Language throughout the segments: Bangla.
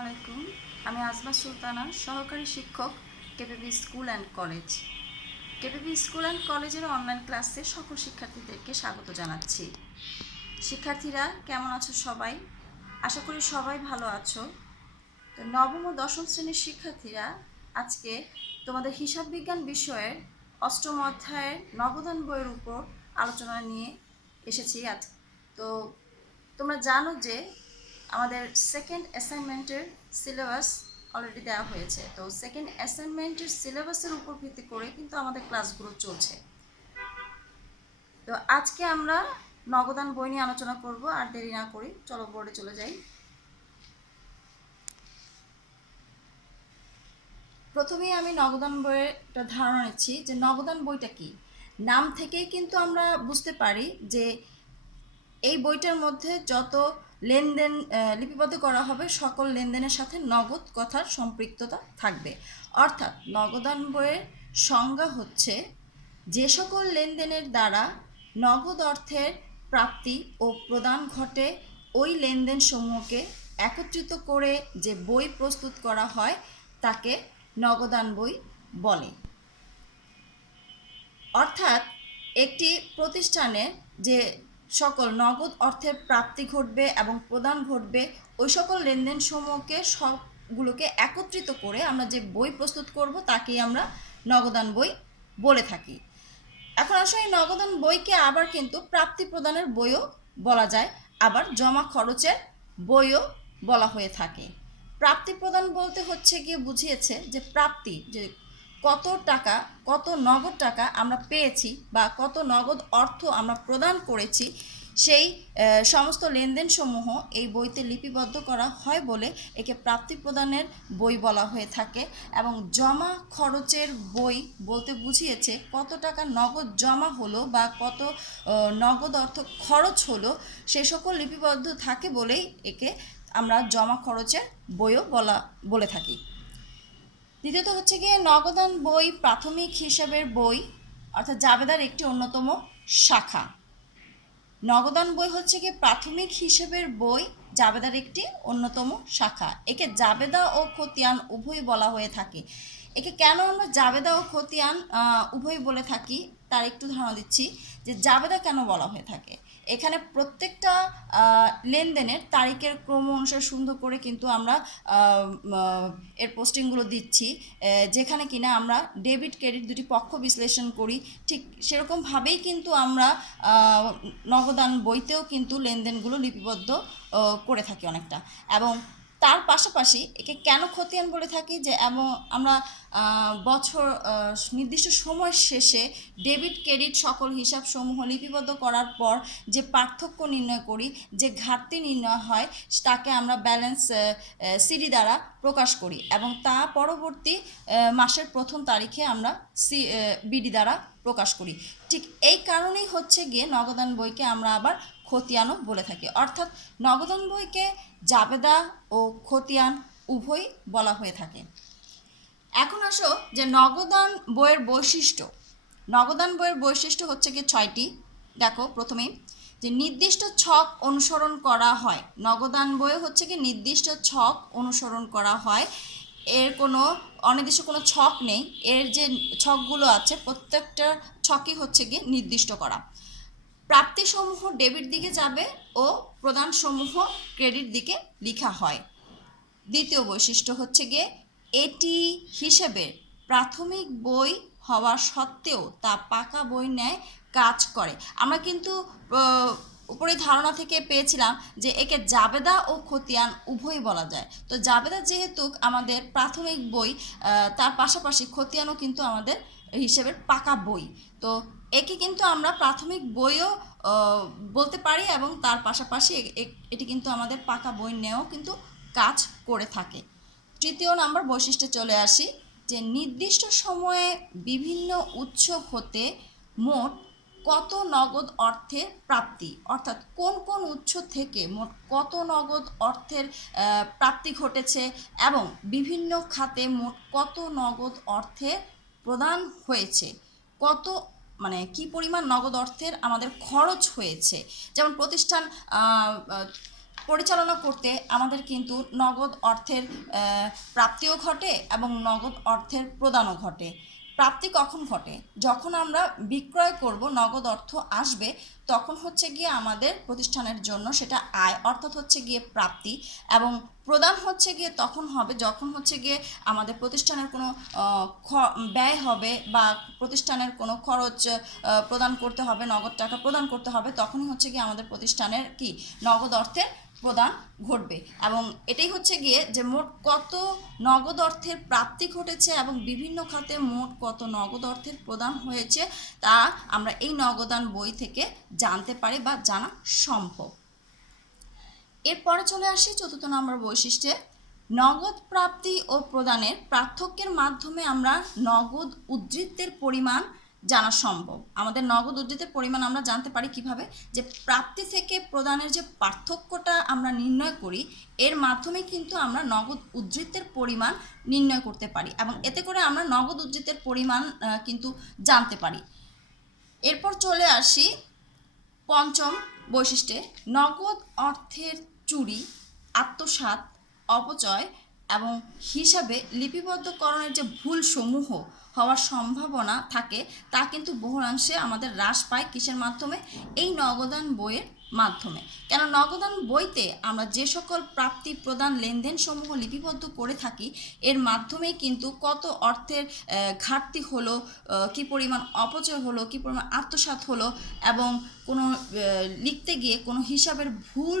আলাইকুম। আমি আজমা সুলতানা, সহকারী শিক্ষক, KPP school and college. KPP school and কলেজের অনলাইন ক্লাসে সকল শিক্ষার্থীদেরকে স্বাগত জানাচ্ছি। শিক্ষার্থীরা কেমন আছো সবাই? আশা করি সবাই ভালো আছো। তো নবম ও দশম শ্রেণীর শিক্ষার্থীরা, আজকে তোমাদের হিসাব বিজ্ঞান বিষয়ের অষ্টম অধ্যায়ের নবোদান বইয়ের উপর আলোচনা নিয়ে এসেছি আজ। তো তোমরা জানো যে আমাদের সেকেন্ড অ্যাসাইনমেন্টের সিলেবাস অলরেডি দেওয়া হয়েছে। তো সেকেন্ড অ্যাসাইনমেন্টের সিলেবাসের উপর ভিত্তি করে কিন্তু আমাদের ক্লাসগুলো চলছে। তো আজকে আমরা নগদান বই নিয়ে আলোচনা করব। আর দেরি না করি, চলো বোর্ডে চলে যাই। প্রথমেই আমি নগদান বইয়ের একটা ধারণা নিচ্ছি যে নগদান বইটা কি। নাম থেকেই কিন্তু আমরা বুঝতে পারি যে এই বইটার মধ্যে যত লেনদেন লিপিবদ্ধ করা হবে, সকল লেনদেনের সাথে নগদ কথার সম্পৃক্ততা থাকবে। অর্থাৎ নগদান বইয়ের সংজ্ঞা হচ্ছে যে সকল লেনদেনের দ্বারা নগদ অর্থের প্রাপ্তি ও প্রদান ঘটে, ওই লেনদেন সমূহকে একত্রিত করে যে বই প্রস্তুত করা হয় তাকে নগদান বই বলে। অর্থাৎ একটি প্রতিষ্ঠানে যে সকল নগদ অর্থের প্রাপ্তি ঘটবে এবং প্রদান ঘটবে, ওই সকল লেনদেন সমূহকে সবগুলোকে একত্রিত করে আমরা যে বই প্রস্তুত করব তাকেই আমরা নগদান বই বলে থাকি। এখন আসলে এই নগদান বইকে আবার কিন্তু প্রাপ্তি প্রদানের বইও বলা যায়, আবার জমা খরচের বইও বলা হয়ে থাকে। প্রাপ্তি প্রদান বলতে হচ্ছে গিয়ে বুঝিয়েছে যে প্রাপ্তি, যে কত টাকা, কত নগদ টাকা আমরা পেয়েছি বা কত নগদ অর্থ আমরা প্রদান করেছি, সেই সমস্ত লেনদেন সমূহ এই বইতে লিপিবদ্ধ করা হয় বলে একে প্রাপ্তি প্রদানের বই বলা হয়ে থাকে। এবং জমা খরচের বই বলতে বুঝিয়েছে কত টাকা নগদ জমা হলো বা কত নগদ অর্থ খরচ হলো, সে সকল লিপিবদ্ধ থাকে বলেই একে আমরা জমা খরচের বইও বলে থাকি। দ্বিতীয়ত হচ্ছে গিয়ে নগদান বই প্রাথমিক হিসাবের বই, অর্থাৎ জাবেদার একটি অন্যতম শাখা। নগদান বই হচ্ছে গিয়ে প্রাথমিক হিসেবের বই, জাবেদার একটি অন্যতম শাখা। একে জাবেদা ও খতিয়ান উভয় বলা হয়ে থাকে। একে কেন আমরা জাবেদা ও খতিয়ান উভয় বলে থাকি তার একটু ধারণা দিচ্ছি যে জাবেদা কেন বলা হয়ে থাকে। এখানে প্রত্যেকটা লেনদেনের তারিখের ক্রম অনুসারে সুন্দর করে কিন্তু আমরা এর পোস্টিংগুলো দিচ্ছি, যেখানে কিনা আমরা ডেবিট ক্রেডিট দুটি পক্ষ বিশ্লেষণ করি। ঠিক সেরকমভাবেই কিন্তু আমরা নগদান বইতেও কিন্তু লেনদেনগুলো লিপিবদ্ধ করে থাকি অনেকটা। এবং তার পাশাপাশি একে কেন খতিয়ান বলে থাকি, যে এবং আমরা বছর নির্দিষ্ট সময় শেষে ডেবিট ক্রেডিট সকল হিসাব সমূহ লিপিবদ্ধ করার পর যে পার্থক্য নির্ণয় করি, যে ঘাটতি নির্ণয় হয়, তাকে আমরা ব্যালেন্স সিডি দ্বারা প্রকাশ করি এবং তা পরবর্তী মাসের প্রথম তারিখে আমরা বিডি দ্বারা প্রকাশ করি। ঠিক এই কারণেই হচ্ছে গিয়ে নগদান বইকে আমরা আবার খতিয়ানও বলে থাকি। অর্থাৎ নগদান বইকে জাবেদা ও খতিয়ান উভয় বলা হয়ে থাকে। এখন আসো যে নগদান বইয়ের বৈশিষ্ট্য। নগদান বইয়ের বৈশিষ্ট্য হচ্ছে কি 6টি। দেখো, প্রথমেই যে নির্দিষ্ট ছক অনুসরণ করা হয়। নগদান বইয়ে হচ্ছে কি নির্দিষ্ট ছক অনুসরণ করা হয়, এর কোনো অনির্দিষ্ট কোনো ছক নেই। এর যে ছকগুলো আছে প্রত্যেকটা ছকই হচ্ছে গিয়ে নির্দিষ্ট করা। প্রাপ্তিসমূহ ডেবিট দিকে যাবে ও প্রদানসমূহ ক্রেডিট দিকে লেখা হয়। দ্বিতীয় বৈশিষ্ট্য হচ্ছে গিয়ে এটি হিসেবের প্রাথমিক বই হওয়া সত্ত্বেও তা পাকা বই ন্যায় কাজ করে। আমরা কিন্তু উপরে ধারণা থেকে পেয়েছিলাম যে একে জাবেদা ও খতিয়ান উভয়ই বলা যায়। তো জাবেদা যেহেতু আমাদের প্রাথমিক বই, তার পাশাপাশি খতিয়ানও কিন্তু আমাদের হিসেবের পাকা বই। তো একে কিন্তু আমরা প্রাথমিক বইও বলতে পারি এবং তার পাশাপাশি এটি কিন্তু আমাদের পাকা বই নিয়েও কিন্তু কাজ করে থাকে। তৃতীয় নাম্বার বৈশিষ্ট্যে চলে আসি, যে নির্দিষ্ট সময়ে বিভিন্ন উৎস হতে মোট কত নগদ অর্থের প্রাপ্তি, অর্থাৎ কোন কোন উৎস থেকে মোট কত নগদ অর্থের প্রাপ্তি ঘটেছে এবং বিভিন্ন খাতে মোট কত নগদ অর্থের প্রদান হয়েছে, কত মানে কি পরিমাণ নগদ অর্থের আমাদের খরচ হয়েছে। যেমন প্রতিষ্ঠান পরিচালনা করতে আমাদের কিন্তু নগদ অর্থের প্রাপ্তিও ঘটে এবং নগদ অর্থের প্রদানও ঘটে। প্রাপ্তি কখন ঘটে? যখন আমরা বিক্রয় করব, নগদ অর্থ আসবে, তখন হচ্ছে গিয়ে আমাদের প্রতিষ্ঠানের জন্য সেটা আয়, অর্থাৎ হচ্ছে গিয়ে প্রাপ্তি। এবং প্রদান হচ্ছে গিয়ে তখন হবে যখন হচ্ছে গিয়ে আমাদের প্রতিষ্ঠানের কোনো ব্যয় হবে বা প্রতিষ্ঠানের কোনো খরচ প্রদান করতে হবে, নগদ টাকা প্রদান করতে হবে, তখনই হচ্ছে গিয়ে আমাদের প্রতিষ্ঠানের কি নগদ অর্থের প্রদান ঘটবে। এবং এটাই হচ্ছে গিয়ে যে মোট কত নগদ অর্থের প্রাপ্তি ঘটেছে এবং বিভিন্ন খাতে মোট কত নগদ অর্থের প্রদান হয়েছে তা আমরা এই নগদান বই থেকে জানতে পারি বা জানা সম্ভব। এরপরে চলে আসি 4র্থ নম্বর বৈশিষ্ট্যে। নগদ প্রাপ্তি ও প্রদানের পার্থক্যের মাধ্যমে আমরা নগদ উদ্ধৃতের পরিমাণ জানা সম্ভব। আমাদের নগদ উদ্ধৃতের পরিমাণ আমরা জানতে পারি কিভাবে? যে প্রাপ্তি থেকে প্রদানের যে পার্থক্যটা আমরা নির্ণয় করি, এর মাধ্যমে কিন্তু আমরা নগদ উদ্ধৃতের পরিমাণ নির্ণয় করতে পারি এবং এতে করে আমরা নগদ উদ্ধৃতের পরিমাণ কিন্তু জানতে পারি। এরপর চলে আসি 5ম বৈশিষ্ট্যে। নগদ অর্থের চুরি, আত্মসাৎ, অপচয় এবং হিসাবে লিপিবদ্ধকরণের যে ভুলসমূহ হওয়ার সম্ভাবনা থাকে তা কিন্তু বহুলাংশে আমাদের হ্রাস পায় কিসের মাধ্যমে? এই নগদান বইয়ের মাধ্যমে। কেন? নগদান বইতে আমরা যে সকল প্রাপ্তি প্রদান লেনদেন সমূহ লিপিবদ্ধ করে থাকি, এর মাধ্যমেই কিন্তু কত অর্থের ঘাটতি হলো, কি পরিমাণ অপচয় হলো, কি পরিমাণ আত্মসাৎ হলো এবং কোনো লিখতে গিয়ে কোনো হিসাবের ভুল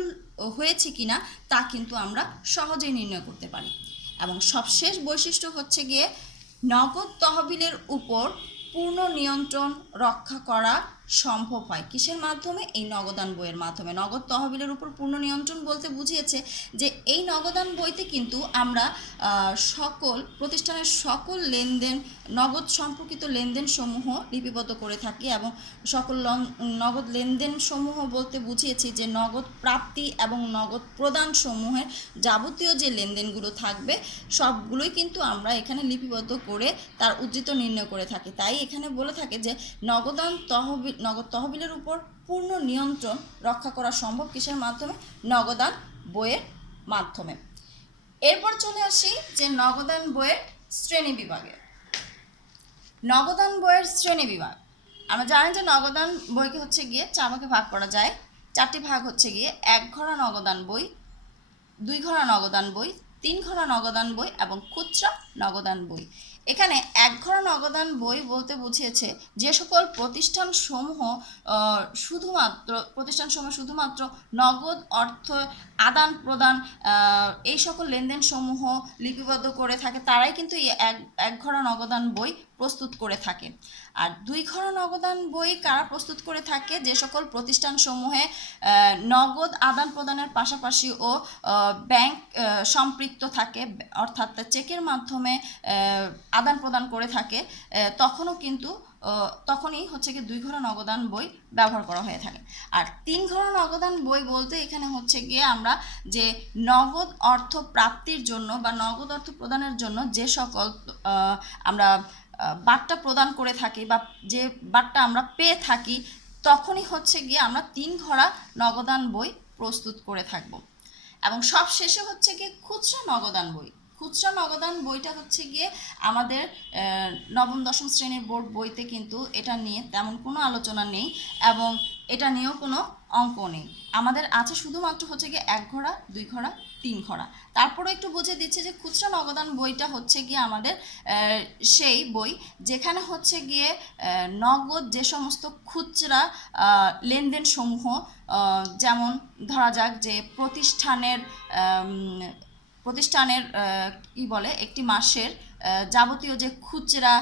হয়েছে কিনা তা কিন্তু আমরা সহজেই নির্ণয় করতে পারি। এবং সবশেষ বৈশিষ্ট্য হচ্ছে গিয়ে নগদ তহবিলের উপর পূর্ণ নিয়ন্ত্রণ রক্ষা করা সম্ভব হয় কিসের মাধ্যমে? এই নগদান বইয়ের মাধ্যমে। নগদ তহবিলের উপর পূর্ণ নিয়ন্ত্রণ বলতে বুঝিয়েছে যে এই নগদান বইতে কিন্তু আমরা সকল প্রতিষ্ঠানের সকল লেনদেন, নগদ সম্পর্কিত লেনদেন সমূহ লিপিবদ্ধ করে থাকি এবং সকল নগদ লেনদেন সমূহ বলতে বুঝিয়েছি যে নগদ প্রাপ্তি এবং নগদ প্রদান সমূহের যাবতীয় যে লেনদেনগুলো থাকবে সবগুলোই কিন্তু আমরা এখানে লিপিবদ্ধ করে তার উদ্ধৃত নির্ণয় করে থাকি। তাই এখানে বলে থাকে যে নগদ তহবিলের উপর পূর্ণ নিয়ন্ত্রণ রক্ষা করা সম্ভব কিসের মাধ্যমে? নগদান বইয়ের মাধ্যমে। এরপর চলে আসি যে নগদান বইয়ের শ্রেণী বিভাগে। নগদান বইয়ের শ্রেণী বিভাগ। আমরা জানি যে নগদান বইকে হচ্ছে গিয়ে 4 ভাগে ভাগ করা যায়। 4টি ভাগ হচ্ছে গিয়ে 1 ঘরা নগদান বই, 2 ঘরা নগদান বই, 3 ঘরা নগদান বই এবং খুচরা নগদান বই। এখানে 1 ঘরা নগদান বই বলতে বুঝিয়েছে যে সকল প্রতিষ্ঠানসমূহ শুধুমাত্র নগদ অর্থ আদান প্রদান এই সকল লেনদেন সমূহ লিপিবদ্ধ করে থাকে, তারাই কিন্তু এক ঘরা নগদান বই প্রস্তুত করে থাকে। আর 2 ঘরা নগদান বই কারা প্রস্তুত করে থাকে? যে সকল প্রতিষ্ঠানসমূহে নগদ আদান প্রদানের পাশাপাশি ও ব্যাংক সম্পৃক্ত থাকে, অর্থাৎ চেকের মাধ্যমে আদান প্রদান করে থাকে, তখনই হচ্ছে কি 2 ঘরা নগদান বই ব্যবহার করা হয়ে থাকে। আর 3 ঘরা নগদান বই বলতে এখানে হচ্ছে গিয়ে আমরা যে নগদ অর্থ প্রাপ্তির জন্য বা নগদ অর্থ প্রদানের জন্য যে সকল আমরা বার্তা প্রদান করে থাকি বা যে বার্তা আমরা পেয়ে থাকি, তখনই হচ্ছে গিয়ে আমরা 3 ঘরা নগদান বই প্রস্তুত করে থাকব। এবং সব শেষে হচ্ছে গিয়ে খুচরা নগদান বই। খুচরা নগদান বইটা হচ্ছে গিয়ে আমাদের 9ম 10ম শ্রেণীর বোর্ড বইতে কিন্তু এটা নিয়ে তেমন কোনো আলোচনা নেই এবং এটা নিয়েও কোনো অঙ্ক নেই। আমাদের আছে শুধুমাত্র হচ্ছে গিয়ে 1 ঘরা, 2 ঘরা, 3 ঘরা। তারপরেও একটু বুঝে দিচ্ছে যে খুচরা নগদান বইটা হচ্ছে গিয়ে আমাদের সেই বই যেখানে হচ্ছে গিয়ে নগদ যে সমস্ত খুচরা লেনদেন সমূহ, যেমন ধরা যাক যে প্রতিষ্ঠানের একটি মাসের যাবতীয় যে খুচরা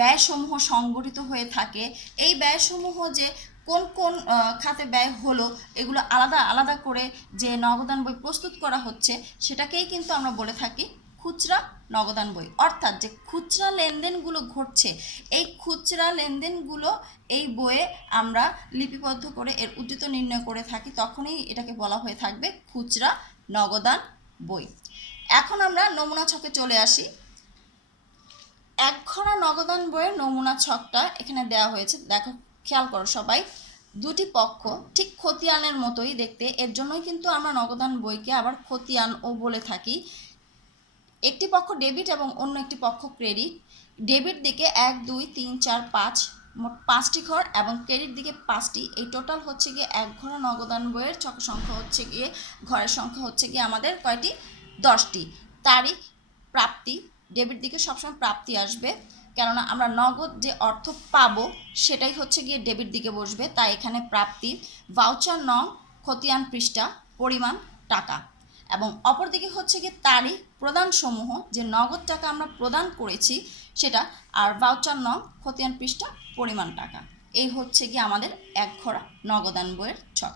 ব্যয়সমূহ সংগঠিত হয়ে থাকে, এই ব্যয়সমূহ যে কোন কোন খাতে ব্যয় হলো এগুলো আলাদা আলাদা করে যে নগদান বই প্রস্তুত করা হচ্ছে, সেটাকেই কিন্তু আমরা বলে থাকি খুচরা নগদান বই। অর্থাৎ যে খুচরা লেনদেনগুলো ঘটছে, এই খুচরা লেনদেনগুলো এই বইয়ে আমরা লিপিবদ্ধ করে এর উদ্ধৃত নির্ণয় করে থাকি, তখনই এটাকে বলা হয়ে থাকবে খুচরা নগদান বই। এখন আমরা নমুনা ছকে চলে আসি। 1 ঘরা নগদান বইয়ের নমুনা ছকটা এখানে দেওয়া হয়েছে, দেখো, খেয়াল করো সবাই। দুটি পক্ষ ঠিক খতিয়ানের মতোই দেখতে, এর জন্যই কিন্তু আমরা নগদান বইকে আবার খতিয়ানও বলে থাকি। একটি পক্ষ ডেবিট এবং অন্য একটি পক্ষ ক্রেডিট। ডেবিট দিকে 1 2 3 4 5 মোট 5টি ঘর এবং ক্রেডিট দিকে 5টি। এই টোটাল হচ্ছে গিয়ে এক ঘর নগদান বইয়ের ছকের সংখ্যা হচ্ছে গিয়ে, ঘরের সংখ্যা হচ্ছে গিয়ে আমাদের কয়টি? 10টি। তারিখ, প্রাপ্তি, ডেবিট দিকে সবসময় প্রাপ্তি আসবে, কেননা আমরা নগদ যে অর্থ পাবো সেটাই হচ্ছে গিয়ে ডেবিট দিকে বসবে, তাই এখানে প্রাপ্তি। ভাউচার নং, খতিয়ান পৃষ্ঠা, পরিমাণ টাকা। এবং অপরদিকে হচ্ছে গিয়ে তারিখ, প্রদানসমূহ, যে নগদ টাকা আমরা প্রদান করেছি সেটা, আর ভাউচার নং, খতিয়ান পৃষ্ঠা, পরিমাণ টাকা। এই হচ্ছে গিয়ে আমাদের এক ঘরা নগদান বইয়ের ছক।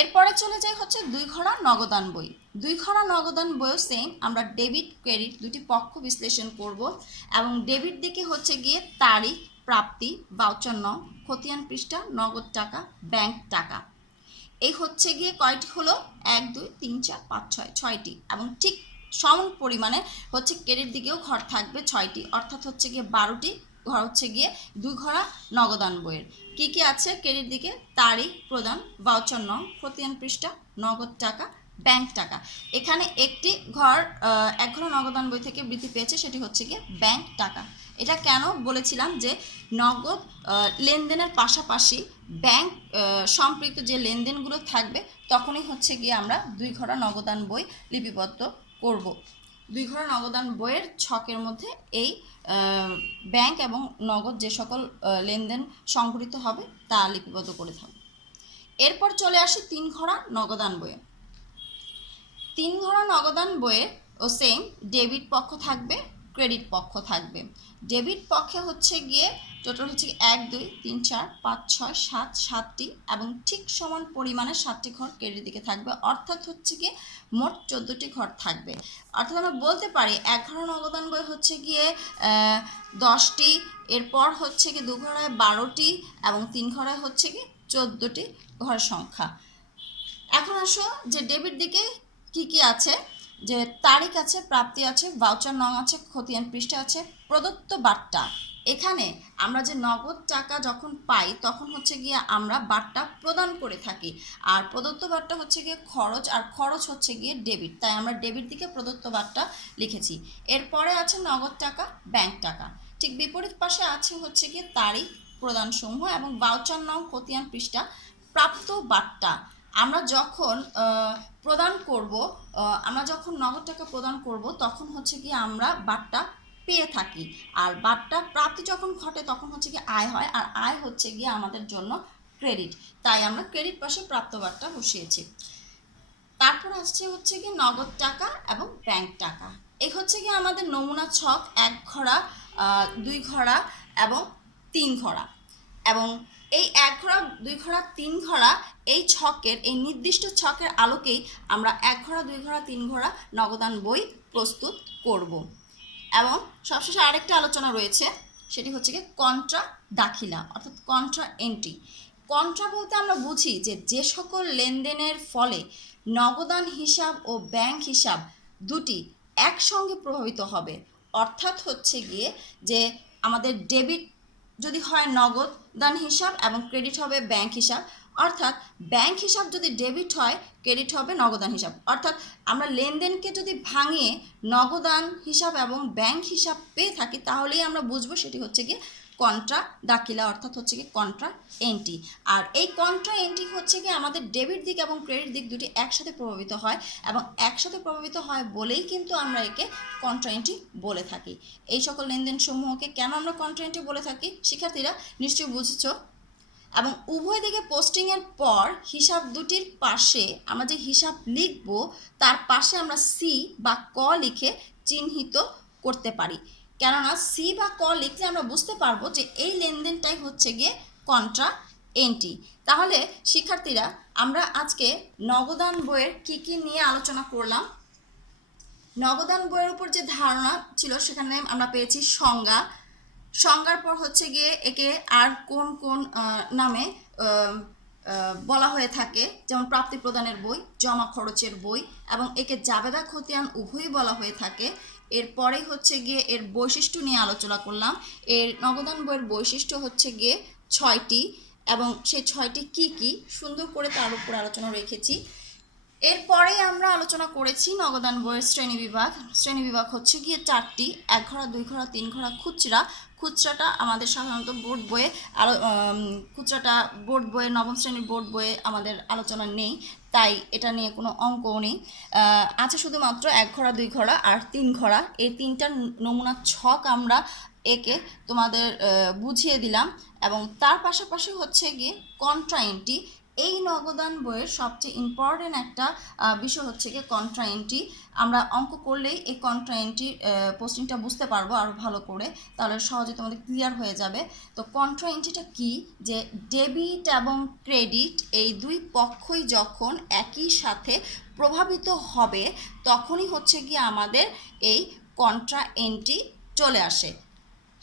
এরপরে চলে যাই হচ্ছে 2 ঘরা নগদান বই। 2 ঘরা নগদান বইও সেম, আমরা ডেবিট ক্রেডিট দুটি পক্ষ বিশ্লেষণ করব এবং ডেবিট দিকে হচ্ছে গিয়ে তারিখ, প্রাপ্তি, ভাউচার নং, খতিয়ান পৃষ্ঠা, নগদ টাকা, ব্যাংক টাকা। এই হচ্ছে গিয়ে কয়টি হলো? 1 2 3 4 5 6, 6টি। এবং ঠিক সমান পরিমাণে হচ্ছে ক্রেডিট দিকেও ঘর থাকবে 6টি, অর্থাৎ হচ্ছে গিয়ে 12টি ঘর হচ্ছে গিয়ে 2 ঘরা নগদান বইয়ের। কি কি আছে ক্রেডিট দিকে? তারিখ, প্রদান, ভাউচার নং, খতিয়ান পৃষ্ঠা, নগদ টাকা, ব্যাংক টাকা। এখানে একটি ঘর এক ঘর নগদান বই থেকে বৃদ্ধি পেয়েছে, সেটি হচ্ছে গিয়ে ব্যাংক টাকা। এটা কেন বলেছিলাম যে নগদ লেনদেনের পাশাপাশি ব্যাংক সম্পৃক্ত যে লেনদেনগুলো থাকবে তখনই হচ্ছে গিয়ে আমরা 2 ঘরা নগদান বই লিপিবদ্ধ করব। 2 ঘরা নগদান বইয়ের ছকের মধ্যে এই ব্যাংক এবং নগদ যে সকল লেনদেন সংঘটিত হবে তা লিপিবদ্ধ করে থাকবে। এরপর চলে আসি 3 ঘরা নগদান বইয়ে। 3 ঘরা নগদান বইয়ে ও সেম ডেবিট পক্ষ থাকবে, ক্রেডিট পক্ষ থাকবে। ডেবিট পক্ষে হচ্ছে গিয়ে টোটাল হচ্ছে 1 2 3 4 5 6 7, 7টি এবং ঠিক সমান পরিমাণে 7টি ঘর ক্রেডিট দিকে থাকবে, অর্থাৎ হচ্ছে গিয়ে মোট 14টি ঘর থাকবে। অর্থাৎ আমরা বলতে পারি 1 ঘরা নগদান বই হচ্ছে গিয়ে 10টি, এরপর হচ্ছে গিয়ে 2 ঘরায় 12টি এবং 3 ঘরায় হচ্ছে গিয়ে 14টি ঘর সংখ্যা। এখন আসো যে ডেবিট দিকে কি কি আছে, যে তারিখ আছে, প্রাপ্তি আছে, ভাউচার নং আছে, খতিয়ান পৃষ্ঠা আছে, প্রদত্ত বার্তা। এখানে আমরা যে নগদ টাকা যখন পাই তখন হচ্ছে গিয়ে আমরা বার্তা প্রদান করে থাকি, আর প্রদত্ত বার্তা হচ্ছে গিয়ে খরচ, আর খরচ হচ্ছে গিয়ে ডেবিট, তাই আমরা ডেবিট দিকে প্রদত্ত বার্তা লিখেছি। এরপরে আছে নগদ টাকা, ব্যাংক টাকা। ঠিক বিপরীত পাশে আছে হচ্ছে গিয়ে তারিখ, প্রদানসমূহ এবং ভাউচার নং, খতিয়ান পৃষ্ঠা, প্রাপ্ত বার্তা। আমরা যখন প্রদান করব, আমরা যখন নগদ টাকা প্রদান করব তখন হচ্ছে কি আমরা বার্তা পেয়ে থাকি, আর বার্তা প্রাপ্তি যখন ঘটে তখন হচ্ছে কি আয় হয়, আর আয় হচ্ছে গিয়ে আমাদের জন্য ক্রেডিট, তাই আমরা ক্রেডিট পাশে প্রাপ্ত বার্তা বসিয়েছি। তারপর আসছে হচ্ছে কি নগদ টাকা এবং ব্যাংক টাকা। এই হচ্ছে কি আমাদের নমুনা ছক 1 ঘরা, 2 ঘরা এবং 3 ঘরা। এবং এই 1 ঘরা, 2 ঘরা, 3 ঘরা এই ছকের, এই নির্দিষ্ট ছকের আলোকেই আমরা 1 ঘরা, 2 ঘরা, 3 ঘরা নগদান বই প্রস্তুত করব। এবং সবশেষে আরেকটা আলোচনা রয়েছে, সেটি হচ্ছে কি কন্ট্রা দাখিলা, অর্থাৎ কন্ট্রা এন্ট্রি। কন্ট্রা বলতে আমরা বুঝি যে যে সকল লেনদেনের ফলে নগদান হিসাব ও ব্যাংক হিসাব দুটি একসঙ্গে প্রভাবিত হবে, অর্থাৎ হচ্ছে গিয়ে যে আমাদের ডেবিট যদি হয় নগদান হিসাব এবং ক্রেডিট হবে ব্যাংক হিসাব, অর্থাৎ ব্যাংক হিসাব যদি ডেবিট হয় ক্রেডিট হবে নগদান হিসাব, অর্থাৎ আমরা লেনদেনকে যদি ভাঙিয়ে নগদান হিসাব এবং ব্যাংক হিসাব পেয়ে থাকি তাহলেই আমরা বুঝবো সেটি হচ্ছে গিয়ে কন্ট্রা দাখিলা, অর্থাৎ হচ্ছে কি কন্ট্রা এন্ট্রি। আর এই কন্ট্রা এন্ট্রি হচ্ছে কি আমাদের ডেবিট দিক এবং ক্রেডিট দিক দুটি একসাথে প্রভাবিত হয়, এবং একসাথে প্রভাবিত হয় বলেই কিন্তু আমরা একে কন্ট্রা এন্ট্রি বলে থাকি। এই সকল লেনদেন সমূহকে কেন আমরা কন্ট্রা এন্ট্রি বলে থাকি শিক্ষার্থীরা নিশ্চয়ই বুঝেছ। এবং উভয় দিকে পোস্টিংয়ের পর হিসাব দুটির পাশে আমরা যে হিসাব লিখব তার পাশে আমরা সি বা ক লিখে চিহ্নিত করতে পারি, কেননা সি বা ক লিখলে আমরা বুঝতে পারবো যে এই লেনদেনটাই হচ্ছে গিয়ে কন্ট্রা এন্ট্রি। তাহলে শিক্ষার্থীরা আমরা আজকে নগদান বইয়ের কি কি নিয়ে আলোচনা করলাম। নগদান বইয়ের উপর যে ধারণা ছিল সেখানে আমরা পেয়েছি সংজ্ঞা, সংজ্ঞার পর হচ্ছে গিয়ে একে আর কোন কোন নামে বলা হয়ে থাকে, যেমন প্রাপ্তি প্রদানের বই, জমা খরচের বই, এবং একে জাবেদা খতিয়ান উভয়ই বলা হয়ে থাকে। এরপরেই হচ্ছে গিয়ে এর বৈশিষ্ট্য নিয়ে আলোচনা করলাম। এর নগদান বইয়ের বৈশিষ্ট্য হচ্ছে গিয়ে 6টি, এবং সেই 6টি কি সুন্দর করে তার উপর আলোচনা রেখেছি। এরপরে আমরা আলোচনা করেছি নগদান বইয়ের শ্রেণীবিভাগ হচ্ছে গিয়ে 4টি, 1 ঘরা 2 ঘরা 3 ঘরা খুচরাটা আমাদের সাধারণত বোর্ড বইয়ে খুচরাটা বোর্ড বইয়ে নবম শ্রেণীর বোর্ড বইয়ে আমাদের আলোচনা নেই, তাই এটা নিয়ে কোনো অঙ্কও নেই। আছে শুধুমাত্র 1 ঘরা 2 ঘরা আর 3 ঘরা, এই 3টার নমুনা ছক আমরা একে তোমাদের বুঝিয়ে দিলাম। এবং তার পাশাপাশি হচ্ছে গিয়ে কন্ট্রাইন্টি, এই নগদান বইয়ের সবচেয়ে ইম্পর্টেন্ট একটা বিষয় হচ্ছে গিয়ে কন্ট্রাইন্টি। আমরা অঙ্ক করলেই এই কন্ট্রাইন্টি পোস্টিংটা বুঝতে পারবো আরও ভালো করে, তাহলে সহজে তোমাদের ক্লিয়ার হয়ে যাবে। তো কন্ট্রাইন্টিটা কি, যে ডেবিট এবং ক্রেডিট এই দুই পক্ষই যখন একই সাথে প্রভাবিত হবে তখনই হচ্ছে গিয়ে আমাদের এই কন্ট্রাইন্টি চলে আসে।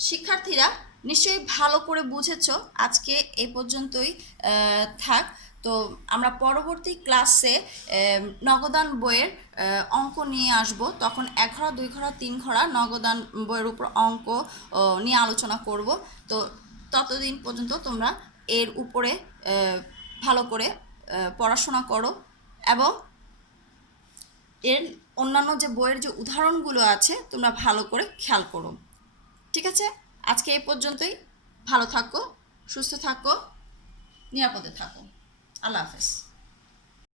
শিক্ষার্থীরা নিশ্চয়ই ভালো করে বুঝেছো। আজকে এই পর্যন্তই থাক। তো আমরা পরবর্তী ক্লাসে নগদান বইয়ের অঙ্ক নিয়ে আসব, তখন 1 ঘরা 2 ঘরা 3 ঘরা নগদান বইয়ের উপর অঙ্ক নিয়ে আলোচনা করব। তো ততদিন পর্যন্ত তোমরা এর উপরে ভালো করে পড়াশোনা করো এবং এর অন্যান্য যে বইয়ের যে উদাহরণগুলো আছে তোমরা ভালো করে খেয়াল করো। ঠিক আছে, আজকে এই পর্যন্তই। ভালো থাকো, সুস্থ থাকো, নিরাপদে থাকো। আল্লাহ হাফেজ।